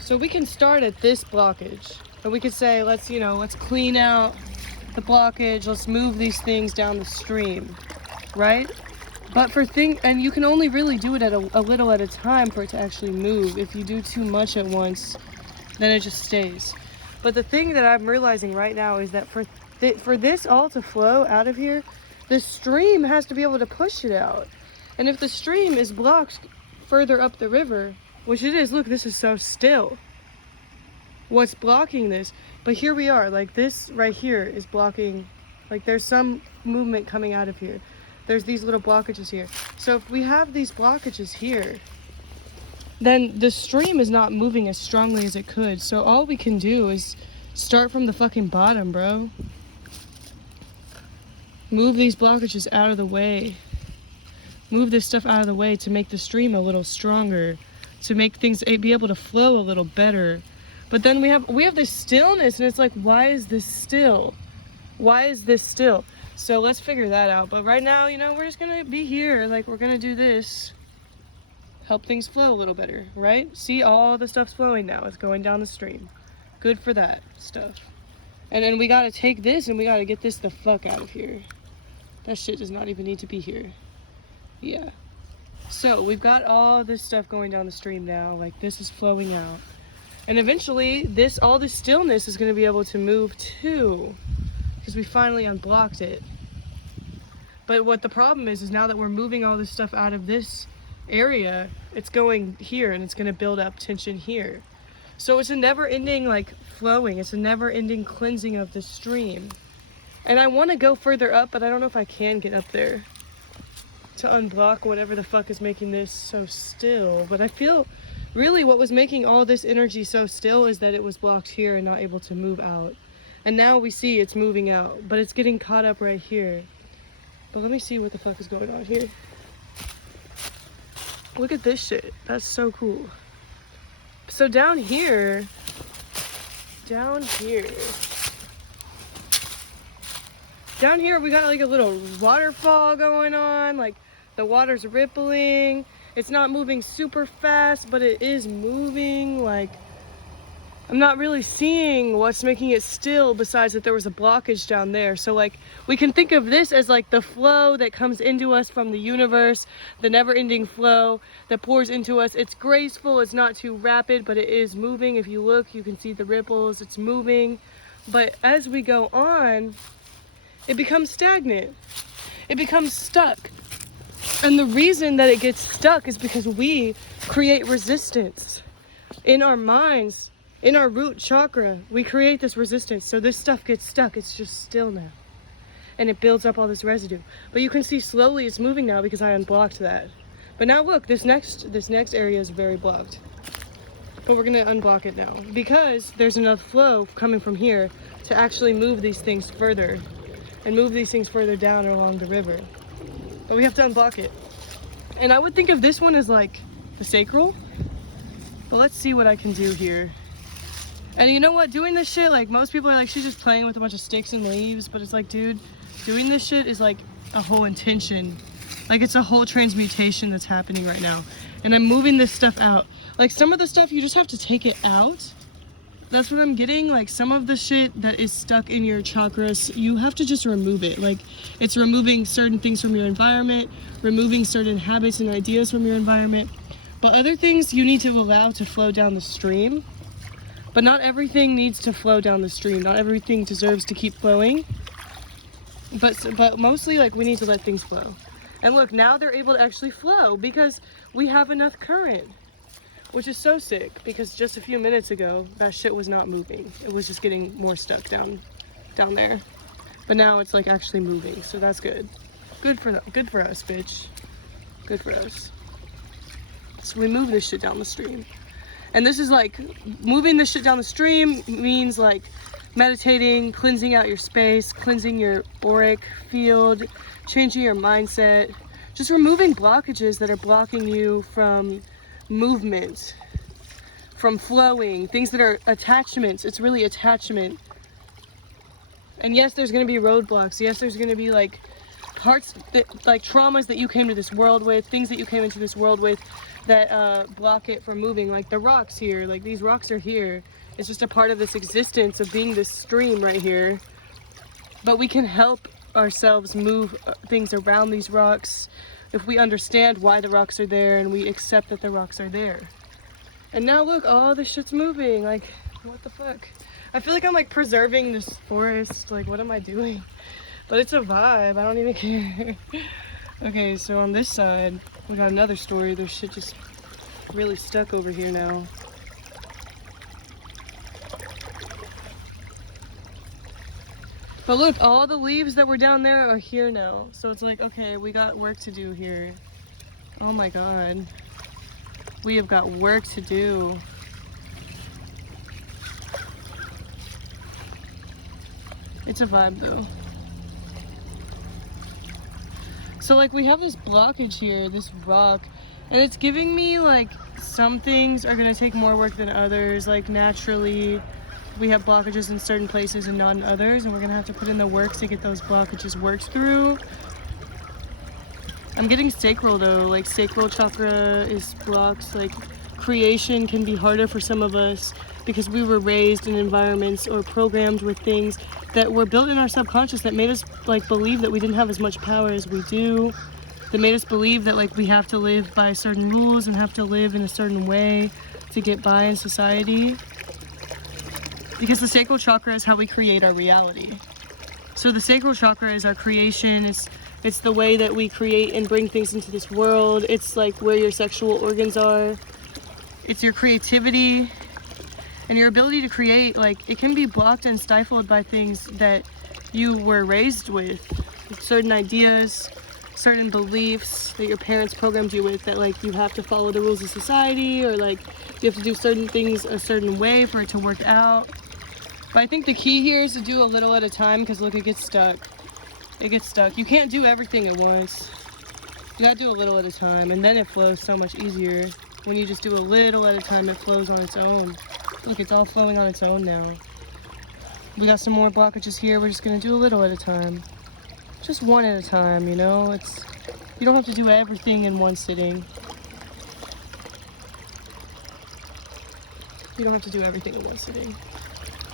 So we can start at this blockage, and we could say, let's clean out the blockage, let's move these things down the stream, right? But and you can only really do it at a little at a time for it to actually move. If you do too much at once, then it just stays. But the thing that I'm realizing right now is that for this all to flow out of here, the stream has to be able to push it out. And if the stream is blocked further up the river, which it is, look, this is so still. What's blocking this? But here we are, like this right here is blocking, like there's some movement coming out of here. There's these little blockages here. So if we have these blockages here, then the stream is not moving as strongly as it could. So all we can do is start from the fucking bottom, bro. Move these blockages out of the way. Move this stuff out of the way to make the stream a little stronger, to make things be able to flow a little better. But then we have this stillness, and it's like, why is this still? Why is this still? So let's figure that out. But right now, we're just gonna be here, like we're gonna do this. Help things flow a little better, right? See, all the stuff's flowing now. It's going down the stream. Good for that stuff. And then we gotta take this and we gotta get this the fuck out of here. That shit does not even need to be here. Yeah. So we've got all this stuff going down the stream now. Like this is flowing out. And eventually all this stillness is gonna be able to move too, because we finally unblocked it. But what the problem is now that we're moving all this stuff out of this area, it's going here and it's going to build up tension here. So it's a never-ending like flowing, it's a never-ending cleansing of the stream. And I want to go further up, but I don't know if I can get up there to unblock whatever the fuck is making this so still. But I feel really what was making all this energy so still is that it was blocked here and not able to move out. And now we see it's moving out, but it's getting caught up right here. But let me see what the fuck is going on here. Look at this shit. That's so cool. So down here, we got like a little waterfall going on. Like the water's rippling. It's not moving super fast, but it is moving. Like I'm not really seeing what's making it still besides that there was a blockage down there. So like we can think of this as like the flow that comes into us from the universe, the never-ending flow that pours into us. It's graceful, it's not too rapid, but it is moving. If you look, you can see the ripples, it's moving. But as we go on, it becomes stagnant. It becomes stuck. And the reason that it gets stuck is because we create resistance in our minds. In our root chakra, we create this resistance. So this stuff gets stuck. It's just still now. And it builds up all this residue. But you can see slowly it's moving now because I unblocked that. But now look, this next area is very blocked. But we're gonna unblock it now because there's enough flow coming from here to actually move these things further and move these things further down along the river. But we have to unblock it. And I would think of this one as like the sacral. But let's see what I can do here. And you know what, doing this shit, like most people are like, she's just playing with a bunch of sticks and leaves, but it's like, dude, doing this shit is like a whole intention. Like it's a whole transmutation that's happening right now. And I'm moving this stuff out. Like some of the stuff, you just have to take it out. That's what I'm getting. Like some of the shit that is stuck in your chakras, you have to just remove it. Like it's removing certain things from your environment, removing certain habits and ideas from your environment. But other things you need to allow to flow down the stream. But not everything needs to flow down the stream. Not everything deserves to keep flowing. But mostly like we need to let things flow. And look, now they're able to actually flow because we have enough current. Which is so sick because just a few minutes ago, that shit was not moving. It was just getting more stuck down there. But now it's like actually moving, so that's good. Good for us, bitch. Good for us. So we move this shit down the stream. And this is like, moving this shit down the stream means like meditating, cleansing out your space, cleansing your auric field, changing your mindset, just removing blockages that are blocking you from movement, from flowing, things that are attachments. It's really attachment. And yes, there's going to be roadblocks. Yes, there's going to be like parts that, like traumas that you came to this world with, things that you came into this world with that block it from moving. Like the rocks here, like these rocks are here. It's just a part of this existence of being this stream right here. But we can help ourselves move things around these rocks if we understand why the rocks are there and we accept that the rocks are there. And now look, all this shit's moving. Like, what the fuck? I feel like I'm like preserving this forest. Like, what am I doing? But it's a vibe. I don't even care. Okay, so on this side, we got another story. There's shit just really stuck over here now. But look, all the leaves that were down there are here now. So it's like, okay, we got work to do here. Oh my God. We have got work to do. It's a vibe though. So like we have this blockage here, this rock, and it's giving me like some things are gonna take more work than others. Like naturally, we have blockages in certain places and not in others, and we're gonna have to put in the work to get those blockages worked through. I'm getting sacral though, like sacral chakra is blocked. Like creation can be harder for some of us because we were raised in environments or programmed with things that were built in our subconscious that made us like believe that we didn't have as much power as we do. That made us believe that like we have to live by certain rules and have to live in a certain way to get by in society. Because the sacral chakra is how we create our reality. So the sacral chakra is our creation. It's the way that we create and bring things into this world. It's like where your sexual organs are. It's your creativity and your ability to create. Like it can be blocked and stifled by things that you were raised with, certain ideas, certain beliefs that your parents programmed you with, that like you have to follow the rules of society, or like you have to do certain things a certain way for it to work out. But I think the key here is to do a little at a time, because look, it gets stuck. It gets stuck. You can't do everything at once. You gotta do a little at a time, and then it flows so much easier. When you just do a little at a time, it flows on its own. Look, it's all flowing on its own now. We got some more blockages here. We're just gonna do a little at a time. Just one at a time, you know? You don't have to do everything in one sitting. You don't have to do everything in one sitting.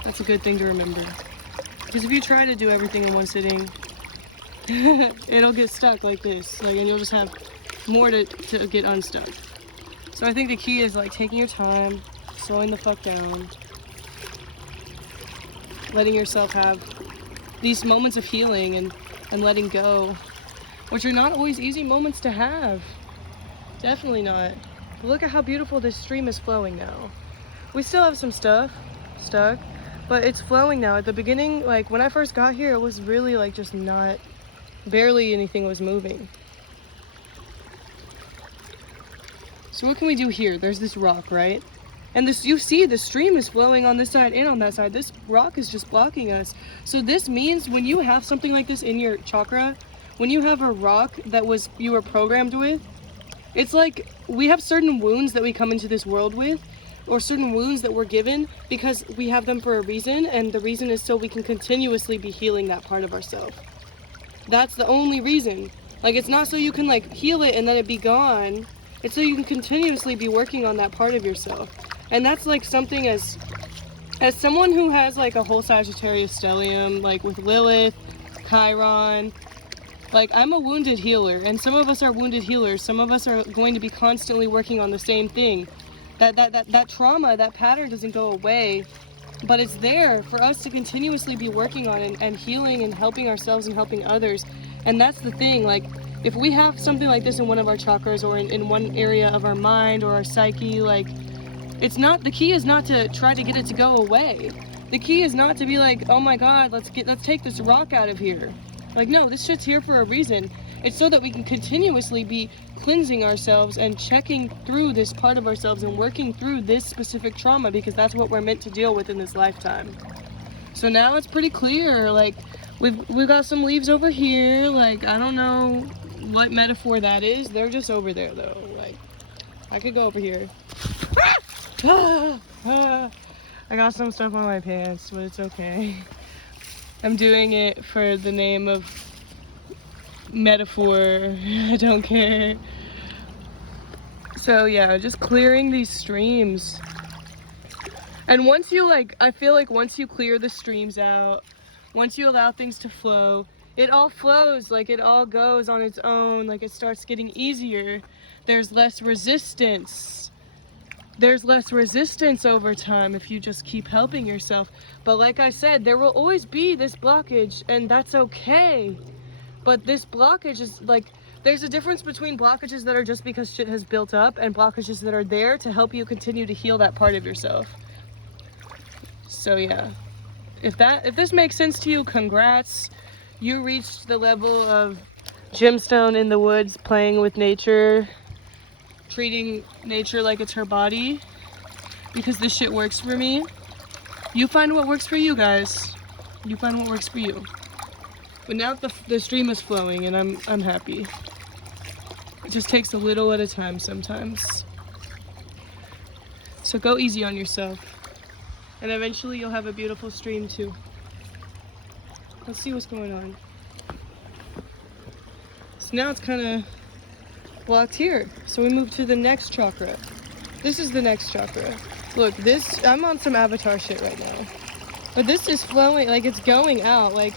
That's a good thing to remember. Because if you try to do everything in one sitting, it'll get stuck like this. Like, and you'll just have more to get unstuck. So I think the key is like taking your time, slowing the fuck down, letting yourself have these moments of healing and letting go, which are not always easy moments to have. Definitely not. But look at how beautiful this stream is flowing now. We still have some stuff stuck, but it's flowing now. At the beginning, like when I first got here, it was really like just not, barely anything was moving. So what can we do here? There's this rock, right? And this, you see the stream is flowing on this side and on that side. This rock is just blocking us. So this means when you have something like this in your chakra, when you have a rock that you were programmed with, it's like we have certain wounds that we come into this world with, or certain wounds that we're given because we have them for a reason, and the reason is so we can continuously be healing that part of ourselves. That's the only reason. Like, it's not so you can like heal it and then it be gone. It's so you can continuously be working on that part of yourself. And that's like something as someone who has like a whole Sagittarius stellium, like with Lilith, Chiron, like I'm a wounded healer, and some of us are wounded healers. Some of us are going to be constantly working on the same thing. That trauma, that pattern doesn't go away, but it's there for us to continuously be working on and healing and helping ourselves and helping others. And that's the thing, like if we have something like this in one of our chakras or in one area of our mind or our psyche, like it's not, the key is not to try to get it to go away. The key is not to be like, oh my God, let's take this rock out of here. Like, no, this shit's here for a reason. It's so that we can continuously be cleansing ourselves and checking through this part of ourselves and working through this specific trauma, because that's what we're meant to deal with in this lifetime. So now it's pretty clear, like we've got some leaves over here, like I don't know what metaphor that is. They're just over there though. Like I could go over here. I got some stuff on my pants, but it's okay. I'm doing it for the name of metaphor. I don't care. So yeah, just clearing these streams. And once you I feel like once you clear the streams out, once you allow things to flow, it all flows, like it all goes on its own, like it starts getting easier. There's less resistance. There's less resistance over time if you just keep helping yourself. But like I said, there will always be this blockage, and that's okay. But this blockage is there's a difference between blockages that are just because shit has built up and blockages that are there to help you continue to heal that part of yourself. So yeah, if this makes sense to you, congrats. You reached the level of gemstone in the woods, playing with nature, treating nature like it's her body, because this shit works for me. You find what works for you, guys. You find what works for you. But now the stream is flowing, and I'm happy. It just takes a little at a time sometimes. So go easy on yourself. And eventually you'll have a beautiful stream too. Let's see what's going on. So now it's kind of blocked here. So we move to the next chakra. This is the next chakra. Look, I'm on some avatar shit right now. But this is flowing, like it's going out, like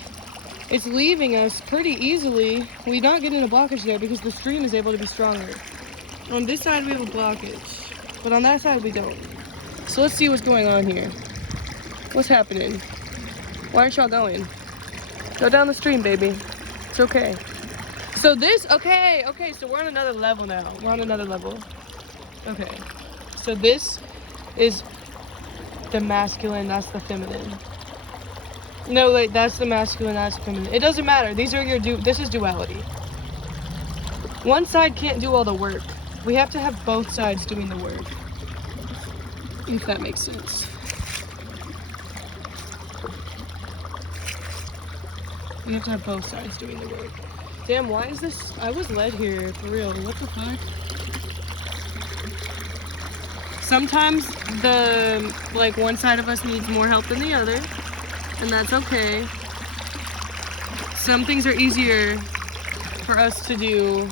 it's leaving us pretty easily. We're not getting a blockage there because the stream is able to be stronger. On this side we have a blockage, but on that side we don't. So let's see what's going on here. What's happening? Why aren't y'all going? Go down the stream, baby. It's okay. So okay, so we're on another level now. We're on another level. Okay. So this is the masculine, that's the feminine. No, wait, that's the masculine, that's feminine. It doesn't matter. These are this is duality. One side can't do all the work. We have to have both sides doing the work. If that makes sense. We have to have both sides doing the work. Damn, why is this? I was led here, for real. What the fuck? Sometimes one side of us needs more help than the other, and that's okay. Some things are easier for us to do.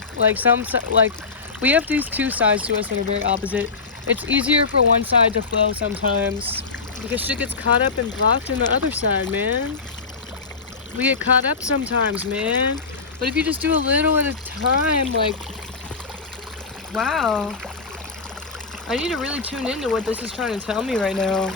We have these two sides to us that are very opposite. It's easier for one side to flow sometimes because shit gets caught up and blocked in the other side, man. We get caught up sometimes, man. But if you just do a little at a time, wow. I need to really tune into what this is trying to tell me right now.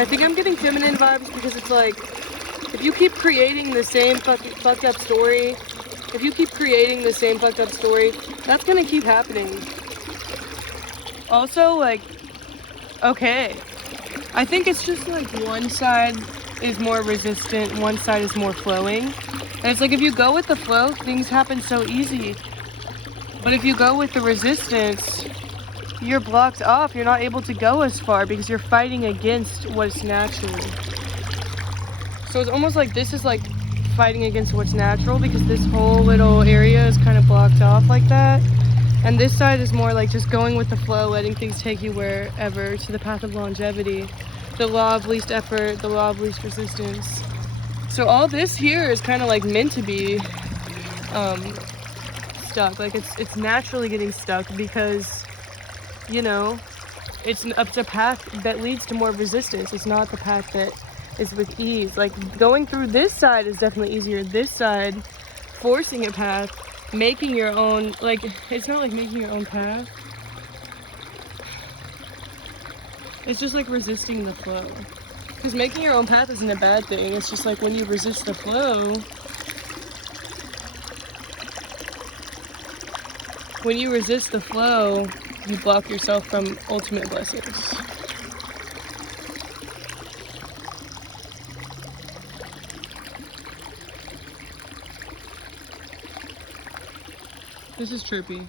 I think I'm getting feminine vibes because it's if you keep creating the same fucked up story, that's gonna keep happening. Also, okay. I think it's just one side is more resistant, one side is more flowing. And it's if you go with the flow, things happen so easy. But if you go with the resistance, you're blocked off. You're not able to go as far because you're fighting against what's natural. So it's almost this is fighting against what's natural because this whole little area is kind of blocked off like that. And this side is more just going with the flow, letting things take you wherever, to the path of longevity. The law of least effort, the law of least resistance. So all this here is kind of meant to be stuck. It's naturally getting stuck because, it's a path that leads to more resistance. It's not the path that is with ease. Going through this side is definitely easier. This side, forcing a path, making your own, it's not making your own path. It's just resisting the flow. Because making your own path isn't a bad thing. It's just when you resist the flow, you block yourself from ultimate blessings. This is trippy.